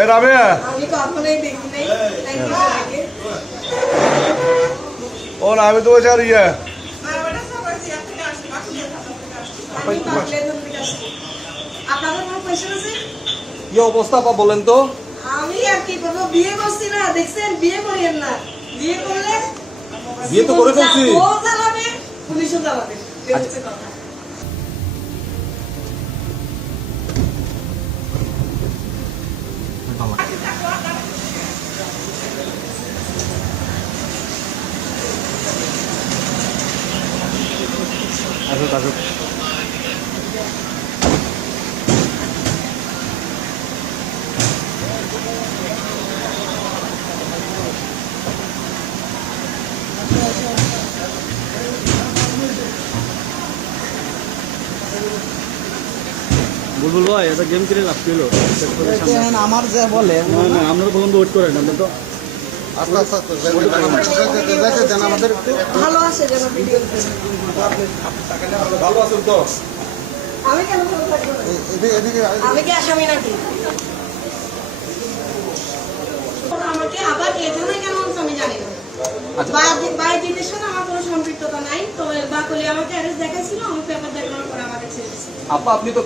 এ রাবেয়া আমি কখনোই দেখি নাই ও না আমি তো বলছি আর ইয়ে আপনাদের কোনো কোয়েশ্চেন আছে? কি অবস্থা আপা বলেন তো? আমি আর কি করবো, বিয়ে করছি না, দেখছেন? বিয়ে করিয়েন না, বিয়ে করলে বিয়ে তো করে ফেলছি। ও জ্বালাবে, পুলিশও জ্বালাবে, এই হচ্ছে কথা। আসুক আসুক। বুলবুল ভাই এটা গেম কিনে লাভ ছিল আমার যা বলে না আপনারা বলুন ওয়েট করেন আমরা তো আস্তে আস্তে দেন আমাদের একটু ভালো আসে যেন ভিডিও। ভালো আছেন তো? আমি কেন ভালো থাকবো না? এদিকে আমি কি আসামি নাকি? আমাকে আবার এ ধরনের কেন বলছে আমি জানি না। বাইরের সাথে আমার কোনো সম্পৃক্ততা নাই। তো বাকলি আমাকে অ্যারেস্ট দেখাইছিল, আমি পেপার দেখানোর পরে আমাকে ছেড়ে দিয়েছে। আপা আপনি তো